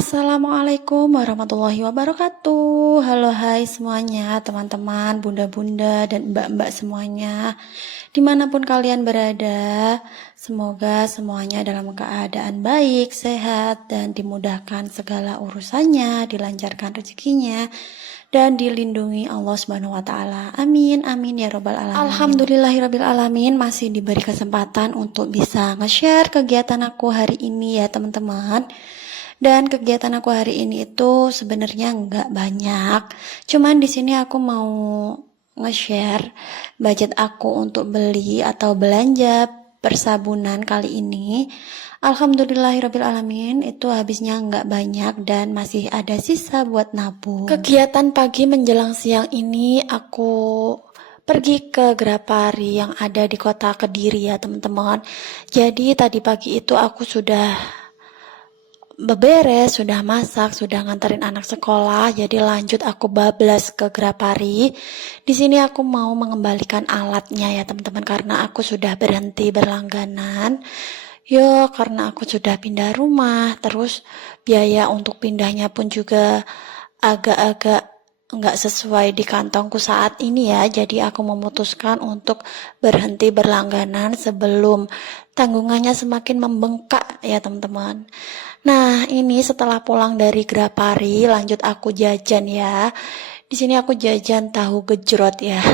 Assalamualaikum warahmatullahi wabarakatuh. Halo hai semuanya, teman-teman, bunda-bunda dan mbak-mbak semuanya. Dimanapun kalian berada, semoga semuanya dalam keadaan baik, sehat, dan dimudahkan segala urusannya, dilancarkan rezekinya, dan dilindungi Allah Subhanahu wa taala. Amin amin ya robbal alamin. Alhamdulillahirabbil alamin, masih diberi kesempatan untuk bisa nge-share kegiatan aku hari ini ya, teman-teman. Dan kegiatan aku hari ini itu sebenarnya nggak banyak. Cuman di sini aku mau nge-share budget aku untuk beli atau belanja persabunan kali ini. Alhamdulillahirabbil alamin, itu habisnya nggak banyak dan masih ada sisa buat nabung. Kegiatan pagi menjelang siang ini aku pergi ke Grapari yang ada di kota Kediri ya, teman-teman. Jadi tadi pagi itu aku sudah beberes, sudah masak, sudah nganterin anak sekolah, jadi lanjut aku bablas ke Grapari. Di sini aku mau mengembalikan alatnya ya, teman-teman, karena aku sudah berhenti berlangganan. Yo, karena aku sudah pindah rumah, terus biaya untuk pindahnya pun juga agak-agak nggak sesuai di kantongku saat ini ya, jadi aku memutuskan untuk berhenti berlangganan sebelum tanggungannya semakin membengkak ya, teman-teman. Nah, ini setelah pulang dari Grapari, lanjut aku jajan ya. Di sini aku jajan tahu gejrot ya.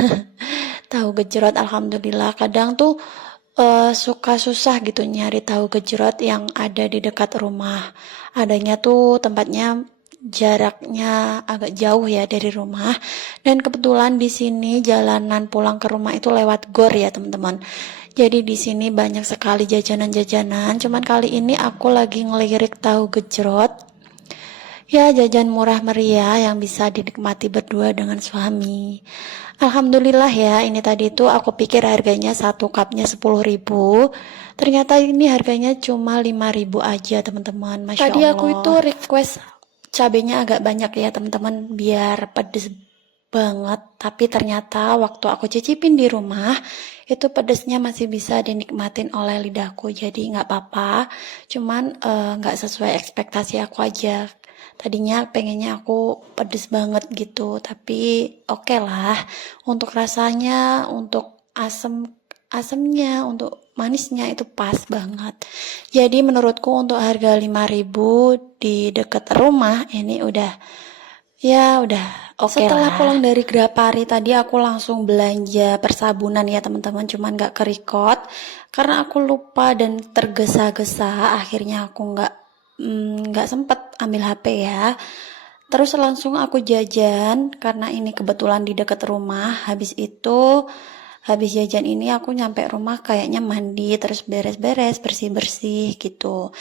Tahu gejrot, alhamdulillah. Kadang tuh suka susah gitu nyari tahu gejrot yang ada di dekat rumah. Adanya tuh tempatnya jaraknya agak jauh ya dari rumah. Dan kebetulan di sini jalanan pulang ke rumah itu lewat gor ya, teman-teman. Jadi di sini banyak sekali jajanan-jajanan. Cuman kali ini aku lagi ngelirik tahu gejrot. Ya, jajan murah meriah yang bisa dinikmati berdua dengan suami. Alhamdulillah ya, ini tadi tuh aku pikir harganya satu cupnya 10.000. Ternyata ini harganya cuma 5.000 aja, teman-teman. Masya Allah. Tadi aku itu request cabenya agak banyak ya, teman-teman, biar pedes banget. Tapi ternyata waktu aku cicipin di rumah, itu pedesnya masih bisa dinikmatin oleh lidahku. Jadi nggak apa-apa, cuman nggak sesuai ekspektasi aku aja. Tadinya pengennya aku pedes banget gitu, tapi oke lah. Untuk rasanya, untuk asemnya, untuk manisnya itu pas banget. Jadi menurutku untuk harga 5.000 di dekat rumah ini udah oke. Setelah pulang dari Grapari tadi aku langsung belanja persabunan ya, teman-teman, cuman gak kerikot karena aku lupa dan tergesa-gesa, akhirnya aku nggak sempet ambil HP ya. Terus langsung aku jajan karena ini kebetulan di dekat rumah. Habis jajan ini aku nyampe rumah kayaknya mandi, terus beres-beres, bersih-bersih gitu.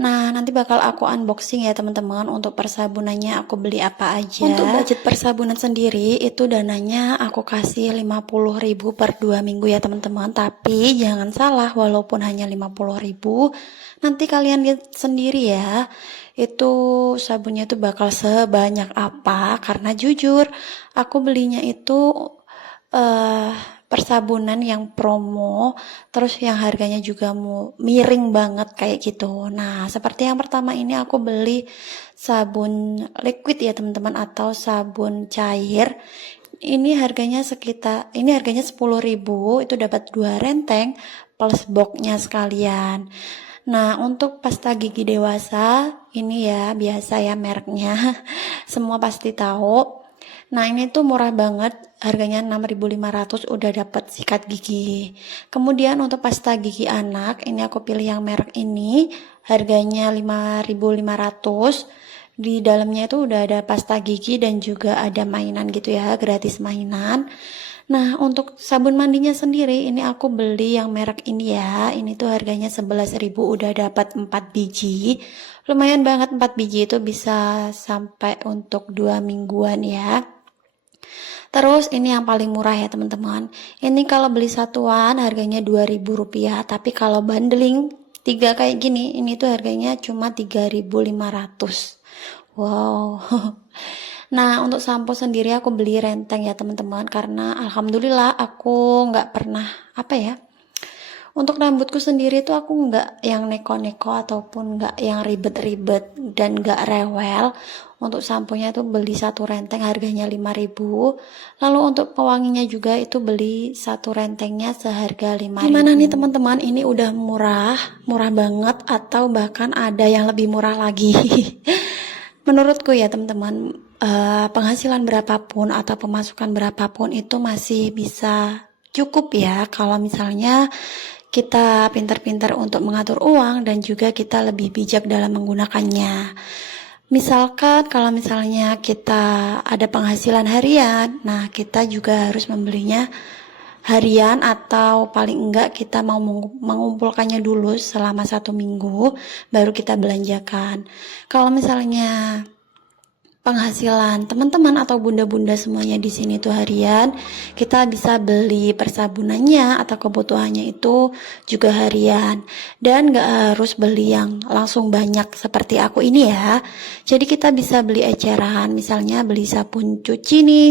Nah, nanti bakal aku unboxing ya, teman-teman, untuk persabunannya aku beli apa aja. Untuk budget persabunan sendiri itu dananya aku kasih 50.000 per 2 minggu ya, teman-teman. Tapi jangan salah, walaupun hanya 50.000, nanti kalian lihat sendiri ya, itu sabunnya itu bakal sebanyak apa. Karena jujur, aku belinya itu persabunan yang promo, terus yang harganya juga miring banget kayak gitu. Nah, seperti yang pertama ini aku beli sabun liquid ya, teman-teman, atau sabun cair. Ini harganya 10.000, itu dapat 2 renteng plus boxnya sekalian. Nah, untuk pasta gigi dewasa ini ya biasa ya mereknya. Semua pasti tahu. Nah, ini tuh murah banget, harganya 6.500 udah dapat sikat gigi. Kemudian untuk pasta gigi anak, ini aku pilih yang merek ini, harganya 5.500. Di dalamnya itu udah ada pasta gigi dan juga ada mainan gitu ya, gratis mainan. Nah, untuk sabun mandinya sendiri, ini aku beli yang merek ini ya. Ini tuh harganya 11.000 udah dapat 4 biji. Lumayan banget, 4 biji itu bisa sampai untuk 2 mingguan ya. Terus ini yang paling murah ya, teman-teman. Ini kalau beli satuan harganya 2.000 rupiah, tapi kalau bundling 3 kayak gini, ini tuh harganya cuma 3.500. Wow. Nah, untuk sampo sendiri aku beli renteng ya, teman-teman, karena alhamdulillah aku nggak pernah Untuk rambutku sendiri tuh aku nggak yang neko-neko ataupun nggak yang ribet-ribet dan nggak rewel. Untuk samponya tuh beli satu renteng harganya 5.000. Lalu untuk pewanginya juga itu beli satu rentengnya seharga 5.000. Gimana nih teman-teman, ini udah murah, murah banget atau bahkan ada yang lebih murah lagi. Menurutku ya teman-teman, penghasilan berapapun atau pemasukan berapapun itu masih bisa cukup ya kalau misalnya kita pintar-pintar untuk mengatur uang dan juga kita lebih bijak dalam menggunakannya. Misalkan kalau misalnya kita ada penghasilan harian, nah kita juga harus membelinya harian atau paling enggak kita mau mengumpulkannya dulu selama 1 minggu baru kita belanjakan. Kalau misalnya penghasilan teman-teman atau bunda-bunda semuanya di sini tuh harian, kita bisa beli persabunannya atau kebutuhannya itu juga harian, dan gak harus beli yang langsung banyak seperti aku ini ya. Jadi kita bisa beli eceran, misalnya beli sabun cuci nih,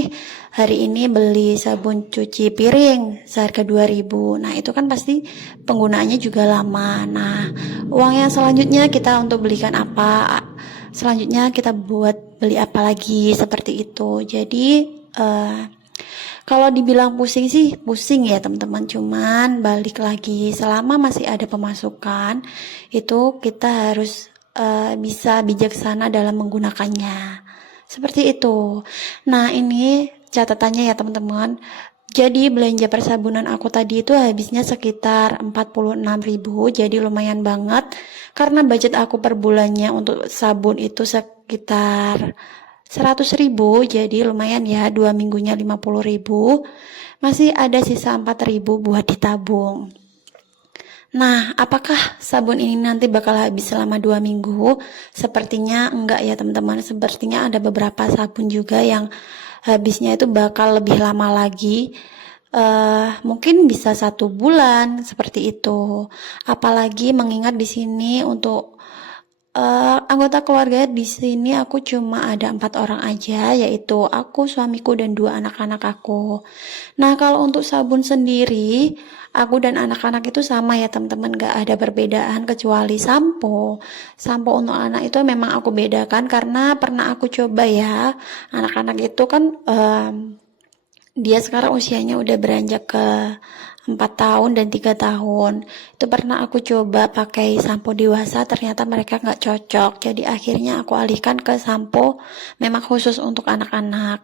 hari ini beli sabun cuci piring seharga 2.000. Nah itu kan pasti penggunaannya juga lama. Nah uang yang selanjutnya kita untuk belikan apa, selanjutnya kita buat beli apa lagi, seperti itu. Jadi kalau dibilang pusing sih pusing ya teman-teman, cuman balik lagi selama masih ada pemasukan itu kita harus bisa bijaksana dalam menggunakannya, seperti itu. Nah ini catatannya ya teman-teman. Jadi belanja persabunan aku tadi itu habisnya sekitar 46.000, jadi lumayan banget. Karena budget aku per bulannya untuk sabun itu sekitar 100.000, jadi lumayan ya, 2 minggunya 50.000. Masih ada sisa 4.000 buat ditabung. Nah, apakah sabun ini nanti bakal habis selama 2 minggu? Sepertinya enggak ya teman-teman. Sepertinya ada beberapa sabun juga yang habisnya itu bakal lebih lama lagi. Mungkin bisa 1 bulan seperti itu. Apalagi mengingat di sini untuk anggota keluarga di sini aku cuma ada 4 orang aja, yaitu aku, suamiku, dan 2 anak-anak aku. Nah, kalau untuk sabun sendiri, aku dan anak-anak itu sama ya teman-teman, gak ada perbedaan kecuali sampo. Sampo untuk anak itu memang aku bedakan karena pernah aku coba ya. Anak-anak itu kan dia sekarang usianya udah beranjak ke 4 tahun dan 3 tahun. Itu pernah aku coba pakai sampo dewasa, ternyata mereka nggak cocok. Jadi akhirnya aku alihkan ke sampo memang khusus untuk anak-anak.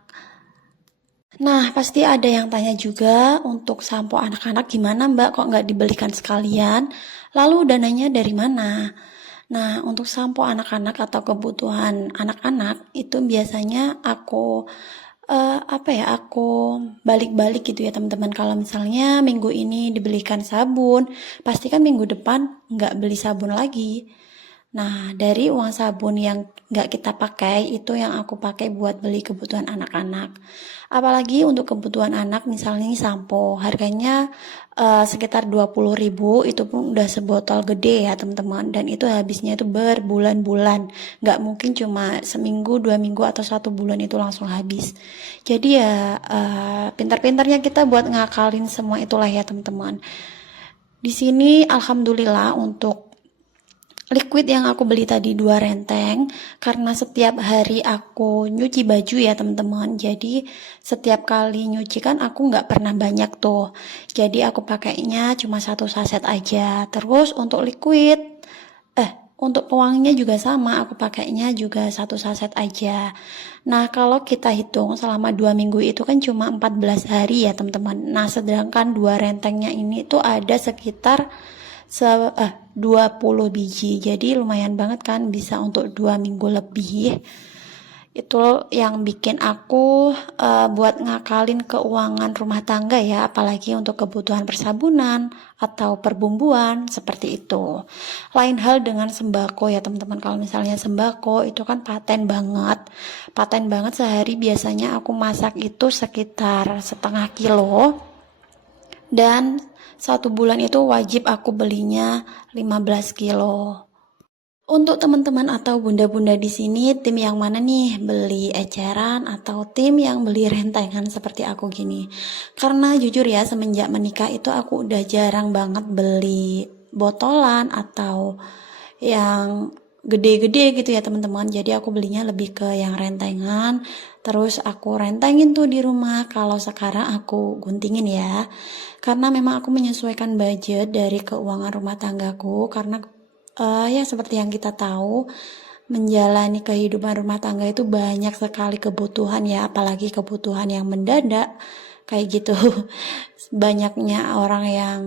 Nah, pasti ada yang tanya juga, untuk sampo anak-anak gimana Mbak, kok nggak dibelikan sekalian? Lalu dananya dari mana? Nah, untuk sampo anak-anak atau kebutuhan anak-anak itu biasanya aku aku balik-balik gitu ya teman-teman. Kalau misalnya minggu ini dibelikan sabun, pasti kan minggu depan nggak beli sabun lagi. Nah, dari uang sabun yang nggak kita pakai, itu yang aku pakai buat beli kebutuhan anak-anak. Apalagi untuk kebutuhan anak, misalnya sampo, harganya sekitar 20.000, itu pun udah sebotol gede ya teman-teman. Dan itu habisnya itu berbulan-bulan. Nggak mungkin cuma seminggu, 2 minggu, atau 1 bulan itu langsung habis. Jadi ya pintar-pintarnya kita buat ngakalin semua itulah ya teman-teman. Di sini alhamdulillah untuk liquid yang aku beli tadi 2 renteng, karena setiap hari aku nyuci baju ya teman-teman. Jadi setiap kali nyuci kan aku nggak pernah banyak tuh. Jadi aku pakainya cuma 1 saset aja. Terus untuk liquid, untuk pewanginya juga sama, aku pakainya juga 1 saset aja. Nah kalau kita hitung selama 2 minggu itu kan cuma 14 hari ya teman-teman. Nah sedangkan 2 rentengnya ini tuh ada sekitar 20 biji, jadi lumayan banget kan, bisa untuk 2 minggu lebih. Itu yang bikin aku buat ngakalin keuangan rumah tangga ya, apalagi untuk kebutuhan persabunan atau perbumbuan seperti itu. Lain hal dengan sembako ya teman-teman. Kalau misalnya sembako itu kan paten banget, sehari biasanya aku masak itu sekitar setengah kilo, dan 1 bulan itu wajib aku belinya 15 kilo. Untuk teman-teman atau bunda-bunda di sini, tim yang mana nih? Beli eceran atau tim yang beli rentengan seperti aku gini? Karena jujur ya, semenjak menikah itu aku udah jarang banget beli botolan atau yang gede-gede gitu ya teman-teman. Jadi aku belinya lebih ke yang rentengan. Terus aku rentengin tuh di rumah. Kalau sekarang aku guntingin ya. Karena memang aku menyesuaikan budget dari keuangan rumah tanggaku. Karena ya seperti yang kita tahu, menjalani kehidupan rumah tangga itu banyak sekali kebutuhan ya, apalagi kebutuhan yang mendadak kayak gitu. Banyaknya orang yang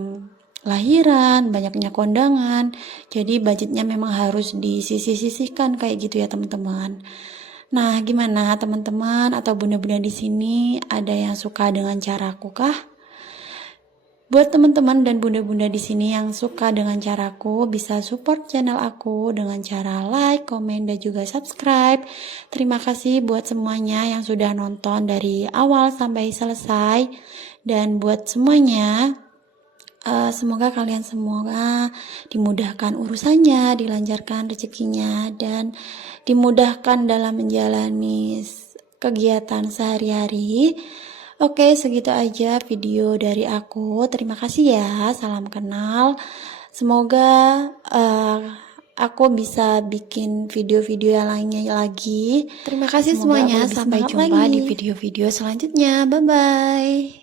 lahiran, banyaknya kondangan. Jadi budgetnya memang harus disisih-sisihkan kayak gitu ya teman-teman. Nah, gimana teman-teman atau bunda-bunda di sini ada yang suka dengan caraku kah? Buat teman-teman dan bunda-bunda di sini yang suka dengan caraku, bisa support channel aku dengan cara like, komen, dan juga subscribe. Terima kasih buat semuanya yang sudah nonton dari awal sampai selesai. Dan buat semuanya, semoga kalian semua dimudahkan urusannya, dilancarkan rezekinya, dan dimudahkan dalam menjalani kegiatan sehari-hari. Oke, segitu aja video dari aku. Terima kasih ya, salam kenal. Semoga aku bisa bikin video-video yang lainnya lagi. Terima kasih semuanya, sampai jumpa di video-video selanjutnya. Bye-bye.